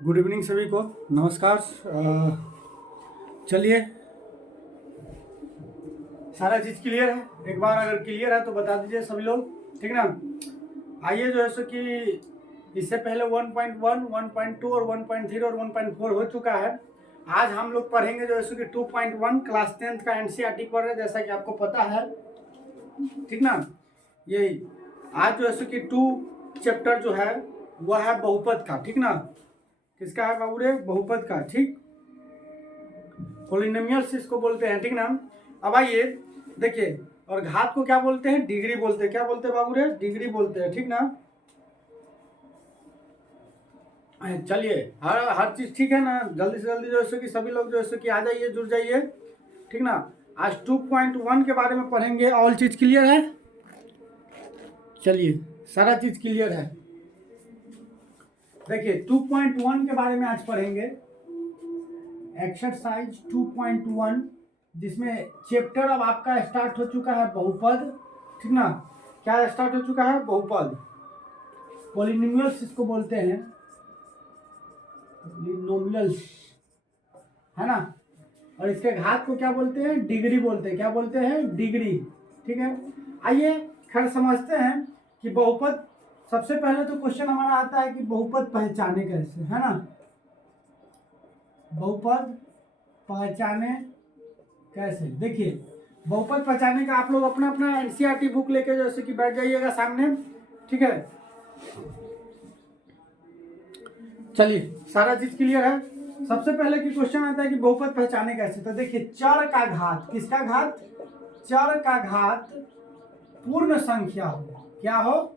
Good evening सभी को, नमस्कार। चलिए, सारा चीज़ क्लियर है। एक बार अगर क्लियर है तो बता दीजिए सभी लोग, ठीक ना। आइए, जो है सो कि इससे पहले 1.1, 1.2 और 1.0 और 1.4 हो चुका है। आज हम लोग पढ़ेंगे जो है सो कि 2.1 क्लास 10th का एनसीईआरटी पढ़ रहे हैं, जैसा कि आपको पता है, ठीक ना। यही आज जो है सो कि 2 चैप्टर जो है वह है बहुपद का, ठीक ना। किसका है बाबू रे? बहुपद का, ठीक। पोलिनोमियल्स इसको बोलते हैं, ठीक ना। अब आइए देखिए, और घात को क्या बोलते हैं? डिग्री बोलते हैं। क्या बोलते हैं बाबू रे? डिग्री बोलते हैं, ठीक ना। चलिए, हर चीज ठीक है ना। जल्दी से जल्दी जो है कि सभी लोग जो है कि आ जाइए, जुड़ जाइए, ठीक ना। आज 2.1 के बारे में पढ़ेंगे। ऑल चीज क्लियर है? चलिए, सारा चीज क्लियर है। देखिए, 2.1 के बारे में आज पढ़ेंगे। एक्सरसाइज 2.1, जिसमें चैप्टर अब आपका स्टार्ट हो चुका है बहुपद, ठीक ना। क्या स्टार्ट हो चुका है? बहुपद। पॉलिनोमियल्स इसको बोलते हैं, पॉलिनोमियल्स, है ना। और इसके घात को क्या बोलते हैं? डिग्री बोलते हैं। क्या बोलते हैं? डिग्री, ठीक है। आइए खैर समझते हैं कि बहुपद। सबसे पहले तो क्वेश्चन हमारा आता है कि बहुपद पहचाने कैसे, है ना। बहुपद पहचाने कैसे? देखिए, बहुपद पहचाने का आप लोग अपना अपना एनसीईआरटी बुक लेके जैसे कि बैठ जाइएगा सामने, ठीक है। चलिए, सारा चीज क्लियर है। सबसे पहले की क्वेश्चन आता है कि बहुपद पहचाने कैसे। तो देखिए, चर का घात, किसका घात? चर का घात पूर्ण संख्या हो। क्या हो?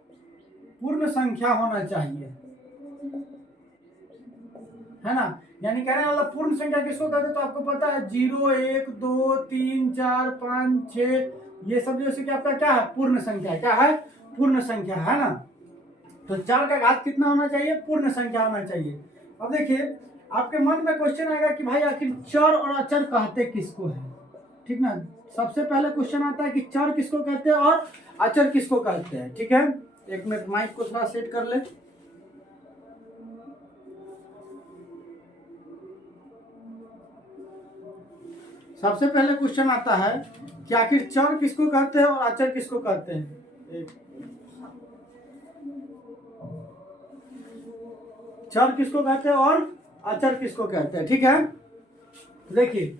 पूर्ण संख्या होना चाहिए, है ना। यानी कहने वाला पूर्ण संख्या किसको कहते हैं? तो आपको पता है 0, 1, 2, 3, 4, 5, 6, ये सब जैसे कि आपका क्या है? पूर्ण संख्या। क्या है? पूर्ण संख्या, है ना। तो 4 का घात कितना होना चाहिए? पूर्ण संख्या होना चाहिए। अब देखिए, आपके मन में क्वेश्चन आएगा कि भाई आखिर चर और अचर कहते किसको है, ठीक ना। सबसे पहले क्वेश्चन आता है कि चर किसको कहते हैं और अचर किसको कहते हैं, ठीक है। एक मिनट, माइक को थोड़ा सेट कर ले। सबसे पहले क्वेश्चन आता है कि आखिर चर किसको कहते हैं और अचर किसको कहते हैं। चर किसको कहते हैं और अचर किसको कहते हैं, ठीक है। देखिए,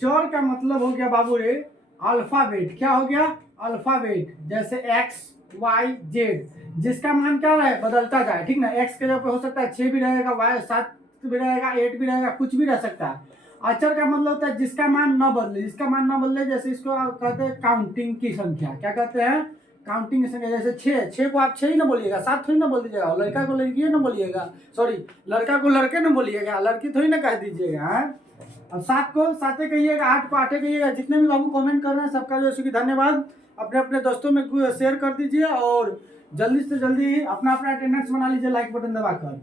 चर का मतलब हो गया बाबू रे अल्फाबेट। क्या हो गया? अल्फाबेट। जैसे एक्स, वाई, जेड, जिसका मान क्या रहे? बदलता जाए, ठीक ना। एक्स के जगह पे हो सकता है 6 भी रहेगा, वाई 7 भी रहेगा, 8 भी रहेगा, कुछ भी रह सकता है। अचर का मतलब होता है जिसका मान न बदले। जिसका मान न बदले, जैसे इसको कहते हैं काउंटिंग की संख्या। क्या कहते हैं? काउंटिंग की संख्या। जैसे 6 को आप 6 ही ना बोलिएगा, 7 थोड़ी ना बोल दीजिएगा। लड़का को लड़की ना बोलिएगा, सॉरी, लड़का को लड़के ना बोलिएगा, लड़की थोड़ी ना कह दीजिएगा। अब 7 को 7 कहिएगा, 8 को 8 कहिएगा। जितने भी बाबू कमेंट कर रहे हैं सबका जो है धन्यवाद। अपने अपने दोस्तों में शेयर कर दीजिए और जल्दी से जल्दी अपना अपना अटेंडेंस बना लीजिए लाइक बटन दबाकर,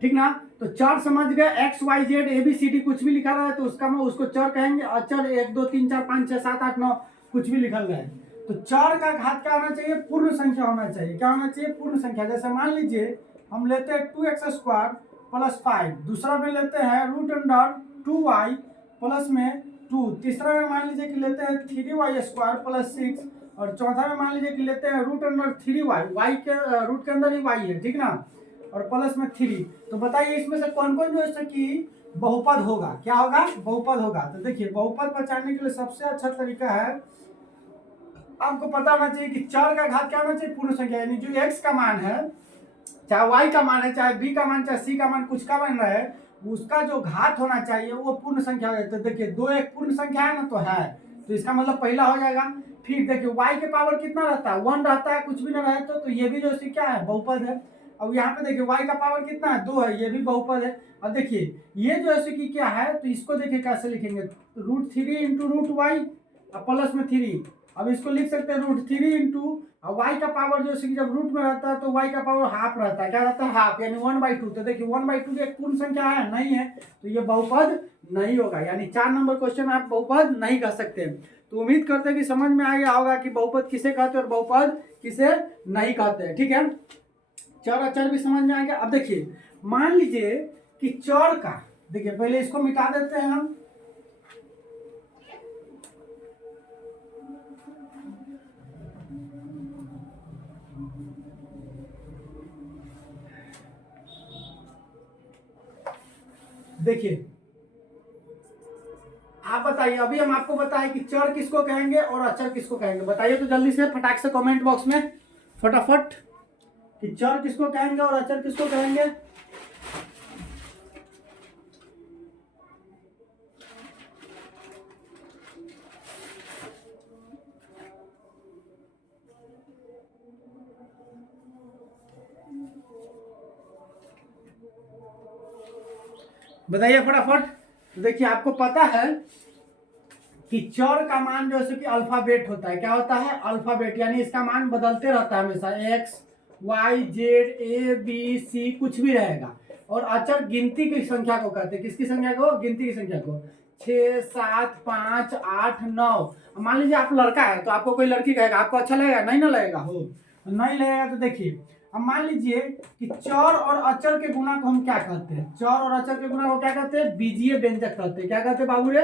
ठीक ना। तो चर समझ गए, X Y Z A B C D कुछ भी लिखा रहा है तो उसको चर कहेंगे। अचर 1 2 3 4 5 6 7 8 9 कुछ भी लिखल रहा है। तो चर का घात क्या होना चाहिए? पूर्ण संख्या होना चाहिए। क्या होना चाहिए? पूर्ण संख्या। जैसे मान लीजिए हम लेते हैं 2x² + 5, दूसरा में लेते हैं √2y प्लस में 2, तीसरा में मान लीजिए कि लेते हैं 3y² + 6, और चौथा में मान लीजिए कि लेते हैं √3y, y के रूट के अंदर ही y है, ठीक ना, और प्लस में 3। तो बताइए इसमें से कौन कौन जो है कि बहुपद होगा? क्या होगा? बहुपद होगा। तो देखिए, बहुपद पहचानने के लिए सबसे अच्छा तरीका है, आपको पता होना चाहिए कि चर का घात क्या होना चाहिए? पूर्ण संख्या। यानी जो x का मान है, चाहे y का मान है, चाहे b का मान, चाहे c का मान, कुछ का मान रहे, उसका जो घात होना चाहिए वो पूर्ण संख्या हो जाता है। देखिए, 2 एक पूर्ण संख्या है ना, तो है, तो इसका मतलब पहला हो जाएगा। फिर देखिए, y के पावर कितना रहता है? 1 रहता है, कुछ भी ना रहे तो ये भी जो है क्या है? बहुपद है। अब यहाँ पे देखिए, y का पावर कितना है? 2 है, ये भी बहुपद है। अब देखिए, ये जो है कि क्या है, तो इसको देखिए कैसे लिखेंगे, √3 × √y प्लस में 3। अब इसको लिख सकते हैं √3 इंटू वाई का पावर जो है जब रूट में रहता है तो वाई का पावर हाफ रहता है। क्या रहता है? हाफ, यानी 1/2। तो देखिए 1/2 एक पूर्ण संख्या है? नहीं है, तो ये बहुपद नहीं होगा। यानी 4 नंबर क्वेश्चन आप बहुपद नहीं कर सकते। तो उम्मीद करते हैं कि समझ में आ गया होगा कि बहुपद किसे कहते हैं और बहुपद किसे नहीं कहते हैं, ठीक है। चर अचर भी समझ में आ गया। अब देखिए, मान लीजिए कि चर का, देखिए पहले इसको मिटा देते हैं हम। देखिए आप बताइए, अभी हम आपको बताएं कि चर किसको कहेंगे और अचर किसको कहेंगे, बताइए तो जल्दी से फटाक से कमेंट बॉक्स में फटाफट कि चर किसको कहेंगे और अचर किसको कहेंगे। बताइए फटाफट। तो देखिए आपको पता है कि चर का मान जैसे कि अल्फाबेट होता है, क्या होता है, अल्फाबेट, यानी इसका मान बदलते रहता है हमेशा, X Y Z A B C कुछ भी रहेगा। और अचर गिनती की संख्या को कहते हैं, किसकी संख्या को, गिनती की संख्या को, 6 7 5 8 9। मान लीजिए आप लड़का है तो आपको कोई लड़की कहेगा, आपको अच्छा लगेगा, नहीं ना लगेगा, हो नहीं लगेगा। तो देखिए अब मान लीजिए कि चर और अचर के गुणा को हम क्या कहते हैं, चर और अचर के गुणा को क्या कहते हैं, बीजीय व्यंजक कहते हैं। क्या कहते हैं बाबू रे,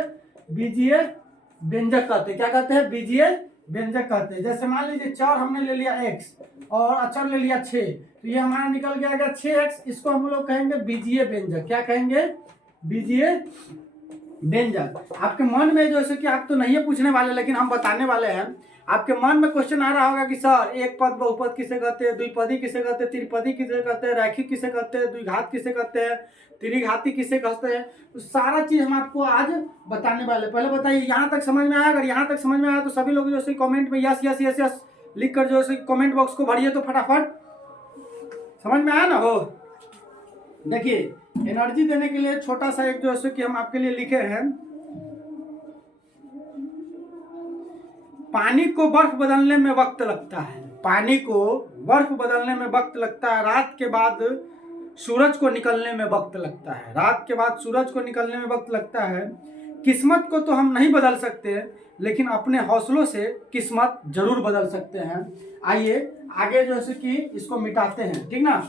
बीजीय व्यंजक कहते हैं। क्या कहते हैं, बीजीय व्यंजक कहते हैं। जैसे मान लीजिए चर हमने ले लिया x और अचर ले लिया 6, तो ये हमारा निकल गया 6x, इसको हम लोग कहेंगे बीजीय व्यंजक। क्या कहेंगे, बीजीय व्यंजक। आपके मन में जैसे कि आप तो नहीं पूछने वाले लेकिन हम बताने वाले हैं, आपके मन में क्वेश्चन आ रहा होगा कि सर एक पद बहुपद किसे कहते हैं, द्विपदी किसे कहते हैं, त्रिपदी किसे कहते हैं, रैखिक किसे कहते हैं, द्विघात किसे कहते हैं, त्रिघाती किसे कहते हैं। तो सारा चीज हम आपको आज बताने वाले। पहले बताइए यहाँ तक समझ में आया, अगर यहाँ तक समझ में आया तो सभी लोग जो है कमेंट में यस यस यस यस लिख कर जो है कमेंट बॉक्स को भरिए तो फटाफट। समझ में आया ना हो। देखिए एनर्जी देने के लिए छोटा सा एक जो है कि हम आपके लिए लिखे हैं, पानी को बर्फ बदलने में वक्त लगता है, पानी को बर्फ बदलने में वक्त लगता है, रात के बाद सूरज को निकलने में वक्त लगता है, रात के बाद सूरज को निकलने में वक्त लगता है। किस्मत को तो हम नहीं बदल सकते लेकिन अपने हौसलों से किस्मत जरूर बदल सकते हैं। आइए आगे जो है कि इसको मिटाते हैं, ठीक ना।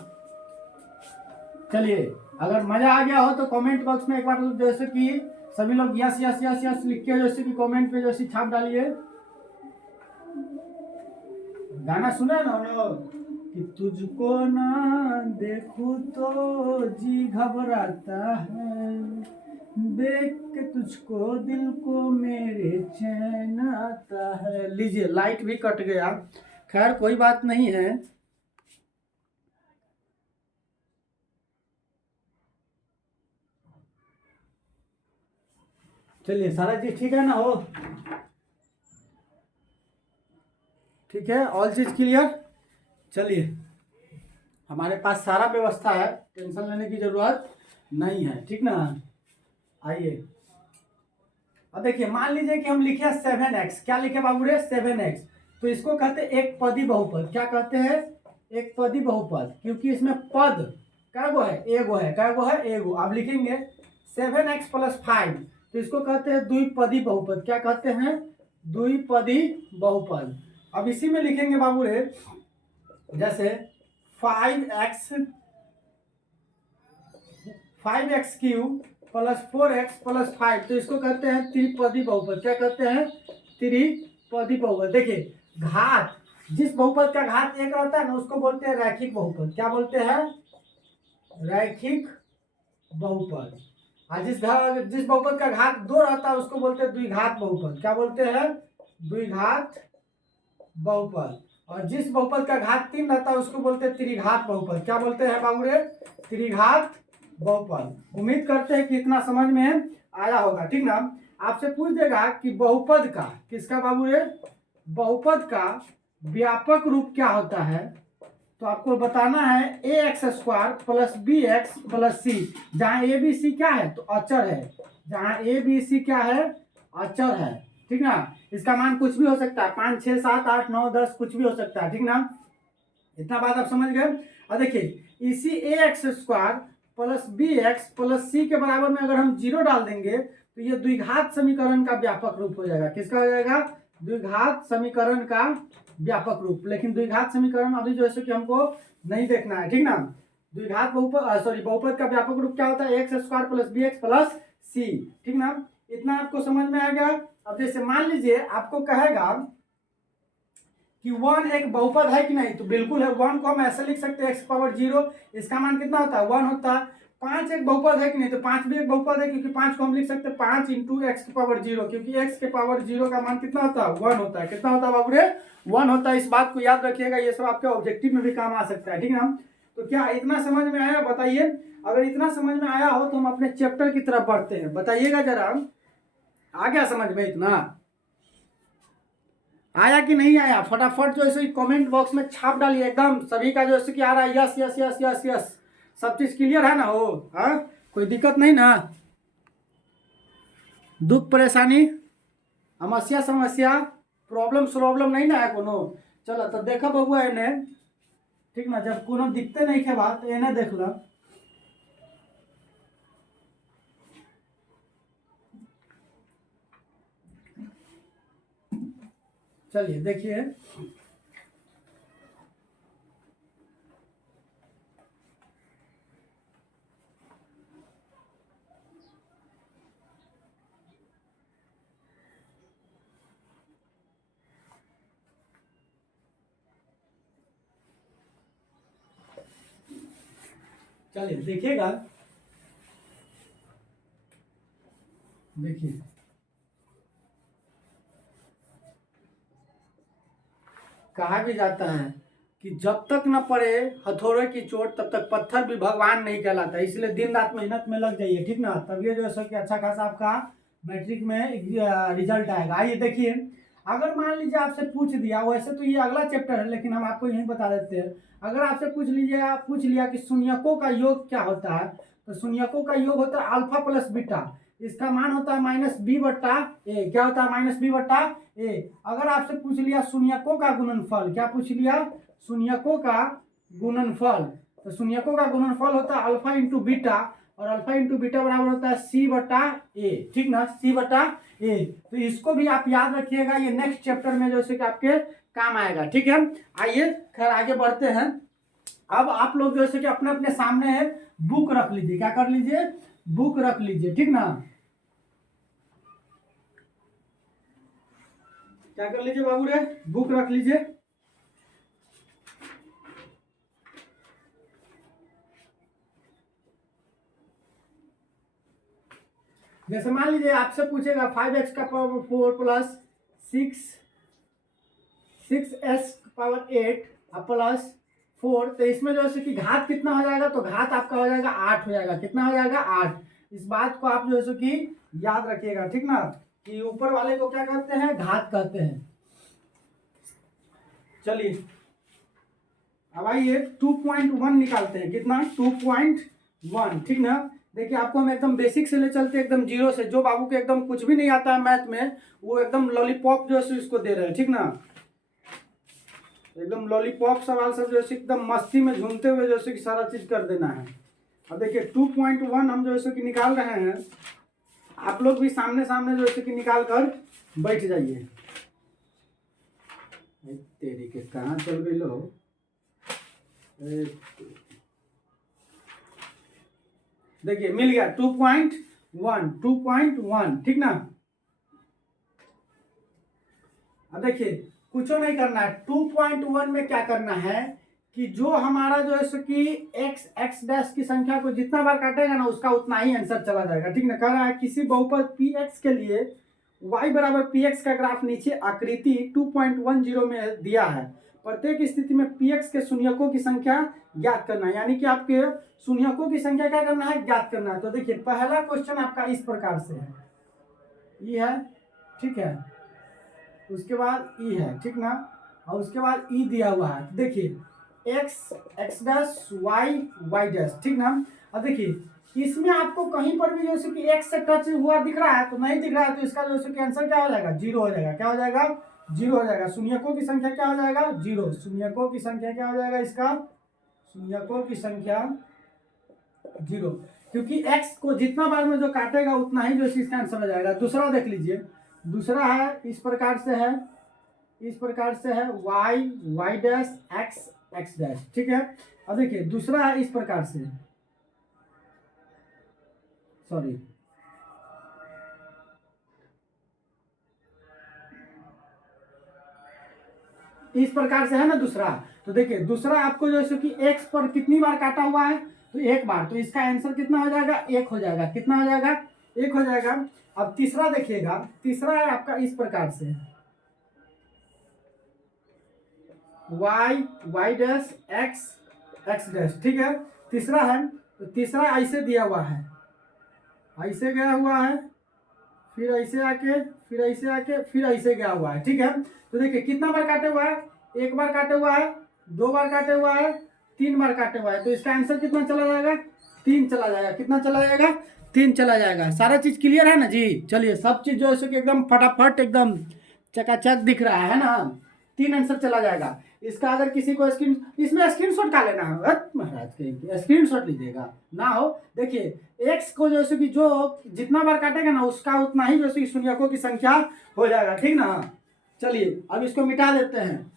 चलिए अगर मजा आ गया हो तो कमेंट बॉक्स में एक बार जैसे कि सभी लोग यस यस यस यस लिख के जैसे कि कमेंट पे जैसे छाप डालिए। गाना सुना ना हम लोग कि तुझको ना देखूं तो जी घबराता है, देख के तुझको दिल को मेरे चैन आता है। लीजिए लाइट भी कट गया, खैर कोई बात नहीं है। चलिए सारा चीज ठीक है ना हो, ठीक है, ऑल चीज क्लियर। चलिए हमारे पास सारा व्यवस्था है, टेंशन लेने की जरूरत नहीं है, ठीक ना। आइए अब देखिए मान लीजिए कि हम लिखे 7x, क्या लिखे बाबू रे, 7x। तो इसको कहते हैं एक पदी बहुपद। क्या कहते हैं, एक पदी बहुपद, क्योंकि इसमें पद क्या गो है, एगो है, क्या गो है, एगो। अब लिखेंगे 7x + 5, तो इसको कहते हैं द्विपदी बहुपद। क्या कहते हैं, द्विपदी बहुपद। अब इसी में लिखेंगे बाबू रे जैसे 5x 5x³ + 4x + 5, तो इसको कहते हैं त्रिपदी बहुपद। क्या कहते हैं, त्रिपदी बहुपद। देखिए घात, जिस बहुपद का घात एक रहता है ना उसको बोलते हैं रैखिक बहुपद। क्या बोलते हैं, रैखिक बहुपद। और जिस बहुपद का घात 2 रहता है उसको बोलते हैं द्विघात बहुपद। क्या बोलते हैं, द्विघात बहुपद। और जिस बहुपद का घात 3 रहता है उसको बोलते हैं त्रिघात बहुपद। क्या बोलते हैं बाबू रे, त्रिघात बहुपद। उम्मीद करते हैं कि इतना समझ में आया होगा, ठीक ना। आपसे पूछ देगा कि बहुपद का, किसका बाबू रे, बहुपद का व्यापक रूप क्या होता है, तो आपको बताना है ax² + bx + c। जहां a b c क्या है, तो अचर है, जहां a b c क्या है, अचर है, ठीक ना। इसका मान कुछ भी हो सकता है, 5 6 7 8 9 10 कुछ भी हो सकता है, ठीक ना। इतना बात आप समझ गए। अब देखिए इसी ax² + bx + c के बराबर में अगर हम 0 डाल देंगे तो ये द्विघात समीकरण का व्यापक रूप हो जाएगा। किसका हो जाएगा, द्विघात समीकरण का व्यापक रूप। लेकिन द्विघात समीकरण अभी जो है कि हमको नहीं देखना है, ठीक ना। द्विघात बहुपद सॉरी बहुपद का व्यापक रूप क्या होता है, x square plus b x plus c. ठीक ना, इतना आपको समझ में आ गया। अब जैसे मान लीजिए आपको कहेगा कि 1 एक बहुपद है कि नहीं, तो बिल्कुल है। 1 को हम ऐसे लिख सकते हैं x⁻0, इसका मान कितना होता है 1 होता है। 5 एक बहुपद है कि नहीं, तो 5 भी एक बहुपद है, क्योंकि 5 को हम लिख सकते हैं 5 इंटू x⁻0, क्योंकि x⁻0 का मान कितना होता है 1 होता है। कितना होता है बाबू रे 1 होता है। इस बात को याद रखिएगा, ये सब आपके ऑब्जेक्टिव में भी काम आ सकता है। ठीक है ना, तो क्या इतना समझ में आया बताइए। अगर इतना समझ में आया हो तो हम अपने चैप्टर की तरफ बढ़ते हैं, बताइएगा जरा आ गया समझ में। इतना आया कि नहीं आया, फटाफट जो है कमेंट बॉक्स में छाप डालिए एकदम सभी का जो है कि आ रहा है yes yes yes yes yes. सब चीज क्लियर है ना हो, हाँ कोई दिक्कत नहीं ना, दुख परेशानी समस्या समस्या प्रॉब्लम प्रॉब्लम नहीं ना है कोनो। चलो तो देखो बबुआ एने, ठीक ना, जब कोनो दिखते नहीं के बात तो एने देख लो। चलिए देखिए, चलिए देखिएगा, देखिए कहा भी जाता है कि जब तक न पड़े हथौड़े की चोट तब तक पत्थर भी भगवान नहीं कहलाता। इसलिए दिन रात मेहनत में लग जाइए, ठीक ना, तब ये जो है सो कि अच्छा खासा आपका मैट्रिक में रिजल्ट आएगा। आइए देखिए, अगर मान लीजिए आपसे पूछ दिया, वैसे तो ये अगला चैप्टर है लेकिन हम आपको यही बता देते हैं। अगर आपसे पूछ लिया कि शून्यकों का योग क्या होता है, तो शून्यकों का योग होता है अल्फा प्लस बीटा, इसका मान होता है -b/a। क्या होता है -b/a। अगर आपसे पूछ लिया शून्यकों का गुणनफल, क्या पूछ लिया, शून्यकों का गुणनफल, तो शून्यकों का गुणनफल होता है अल्फा इंटू बीटा, और अल्फा इंटू बीटा बराबर होता है c/a। ठीक ना, c/a। तो इसको भी आप याद रखिएगा, ये नेक्स्ट चैप्टर में जैसे कि आपके काम आएगा। ठीक है, आइए खैर आगे बढ़ते हैं। अब आप लोग जैसे कि अपने अपने सामने बुक रख लीजिए, क्या कर लीजिए, बुक रख लीजिए। ठीक ना, क्या कर लीजिए बाबू रे, बुक रख लीजिए। जैसे मान लीजिए आपसे पूछेगा 5x का पावर 4 प्लस 6x प्लस 4, तो इसमें जो है कि घात कितना हो जाएगा, तो घात आपका हो जाएगा 8 हो जाएगा। कितना हो जाएगा 8। इस बात को आप जो है कि याद रखिएगा, ठीक ना, कि ऊपर वाले को क्या कहते हैं, घात कहते हैं। चलिए अब आइए 2.1 निकालते हैं। कितना 2.1। ठीक ना, देखिए आपको हम एकदम बेसिक से ले चलते हैं, एकदम जीरो से। जो बाबू को एकदम कुछ भी नहीं आता है मैथ में, वो एकदम लॉलीपॉप जो है इसको दे रहे हैं। ठीक ना, एकदम लॉलीपॉप सवाल सब जो है एकदम मस्ती में झूमते हुए जो है कि सारा चीज कर देना है। अब देखिए 2.1 हम जो है कि निकाल रहे हैं, आप लोग भी सामने सामने जो है कि निकाल कर बैठ जाइए। तेरी के कहाँ चल गई लो। देखिए मिल गया 2.1। ठीक ना, अब देखिए कुछ नहीं करना है। 2.1 में क्या करना है कि जो हमारा जो है सो कि x डैश की संख्या को जितना बार काटेगा ना, उसका उतना ही आंसर चला जाएगा। ठीक ना, कह रहा है किसी बहुपद px के लिए y बराबर px का ग्राफ नीचे आकृति 2.10 में दिया है। प्रत्येक स्थिति में px के शून्यकों की संख्या ज्ञात करना है, यानी कि आपके शून्यकों की संख्या क्या करना है, ज्ञात करना है। तो देखिए पहला क्वेश्चन आपका इस प्रकार से है, ये है, ठीक है, उसके बाद ई है, ठीक ना, और उसके बाद ई दिया हुआ है। देखिए x डैश y डैश, ठीक ना। अब देखिए इसमें आपको कहीं पर भी जैसे कि x से टच हुआ दिख रहा है, तो नहीं दिख रहा है, तो इसका जैसे कि आंसर क्या हो जाएगा, 0 हो जाएगा। क्या हो जाएगा, 0 हो जाएगा। शून्यकों की संख्या क्या हो जाएगा, 0। शून्यकों की संख्या क्या हो जाएगा, इसका शून्यकों की संख्या 0, क्योंकि x को जितना बार में जो काटेगा उतना ही जो इसका आंसर हो जाएगा। दूसरा देख लीजिए, दूसरा है इस प्रकार से है, इस प्रकार से है y डैश x डैश, ठीक है। अब देखिए दूसरा है इस प्रकार से, सॉरी इस प्रकार से है ना दूसरा। तो देखिए दूसरा आपको जैसे कि x पर कितनी बार काटा हुआ है, तो एक बार, तो इसका आंसर कितना हो जाएगा, एक हो जाएगा। कितना हो जाएगा, एक हो जाएगा। अब तीसरा देखिएगा, तीसरा है आपका इस प्रकार से y डैश x डैश, ठीक है। तीसरा है, तो तीसरा ऐसे दिया हुआ है, ऐसे गया हुआ है, फिर ऐसे आके, फिर ऐसे आके, फिर ऐसे गया हुआ है, ठीक है। तो देखिए कितना बार काटे हुआ है, एक बार काटे हुआ है, दो बार काटे हुआ है, तीन बार काटे हुआ है। तो इसका आंसर कितना चला जाएगा, तीन चला जाएगा। कितना चला जाएगा, तीन चला जाएगा। सारा चीज क्लियर है ना जी। चलिए सब चीज जो है कि एकदम फटाफट एकदम चकाचक दिख रहा है ना, तीन आंसर चला जाएगा। इसका अगर किसी को इसमें स्क्रीनशॉट का लेना है महाराज के, स्क्रीनशॉट लीजिएगा ना हो। देखिए एक्स को जैसे कि जो जितना बार काटेगा ना उसका उतना ही जैसे कि शून्यकों की संख्या हो जाएगा, ठीक ना। चलिए अब इसको मिटा देते हैं।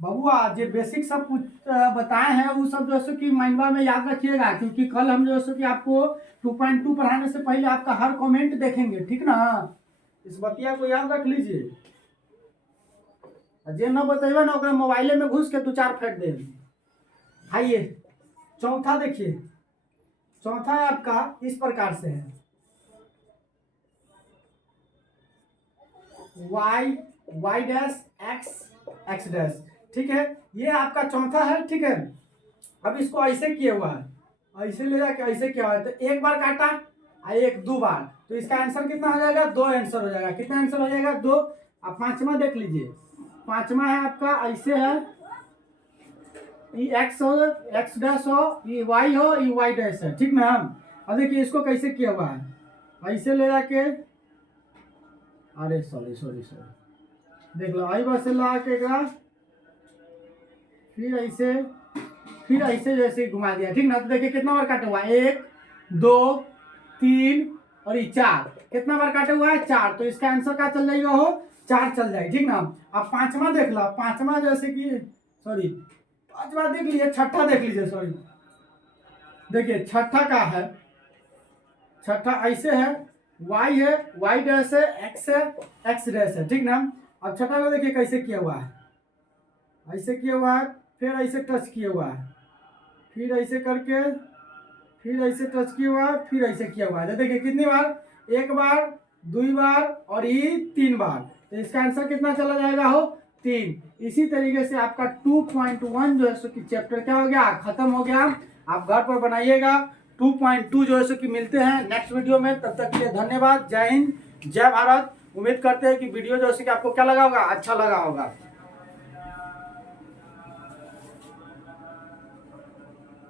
बबुआ जो बेसिक सब कुछ बताए हैं वो सब जो है कि माइंडवा में याद रखिएगा, क्योंकि कल हम जो है कि आपको 2.2 पढ़ाने से पहले आपका हर कमेंट देखेंगे, ठीक ना। इस बतिया को याद रख लीजिए। जे न बतेबे ना मोबाइले में घुस के दो चार फेंक दे। आइए चौथा देखिए, चौथा है आपका इस प्रकार से है y डैश x डैश, ठीक है। ये आपका चौथा है, ठीक है। अब इसको ऐसे किए हुआ है, ऐसे ले जाके ऐसे किया हुआ है, तो एक बार काटा और एक दो बार, तो इसका आंसर कितना हो जाएगा, दो आंसर हो जाएगा। कितना आंसर हो जाएगा, दो। अब पांचवा देख लीजिए, पांचवा है आपका ऐसे है, ये एक्स हो, एक्स डैश हो, ये वाई हो, ये वाई डैश है, ठीक ना। अब देखिए इसको कैसे किया हुआ है, ऐसे ले जाके, अरे सॉरी सॉरी सॉरी, देख लो आई बस ला के फिर ऐसे जैसे घुमा दिया, ठीक ना। तो देखिए कितना बार काटे हुआ है, एक दो तीन और ये चार, कितना बार काटे हुआ है, चार। तो इसका आंसर क्या चल जाएगा, हो चार चल जाए, ठीक ना। अब पांचवा देख लो, पांचवा जैसे कि सॉरी पांचवा देख लीजिए, छठा देख लीजिए, सॉरी देखिए छठा का है, छठा ऐसे है, वाई है, वाई डैश है, एक्स डैश है, ठीक ना। अब छठा को देखिए कैसे किया हुआ है, ऐसे किया हुआ है, फिर ऐसे टच किया हुआ है, फिर ऐसे करके, फिर ऐसे टच किया हुआ है, फिर ऐसे किया हुआ है। देखिए कितनी बार, एक बार, दो बार और ये तीन बार। तो इसका आंसर कितना चला जाएगा, हो तीन। इसी तरीके से आपका 2.1 जो है सो कि चैप्टर क्या हो गया, खत्म हो गया। आप घर पर बनाइएगा। 2.2 जो है सो कि मिलते हैं नेक्स्ट वीडियो में। तब तक के लिए धन्यवाद। जय हिंद, जय भारत। उम्मीद करते हैं कि वीडियो जो है सो कि आपको क्या लगा होगा, अच्छा लगा होगा।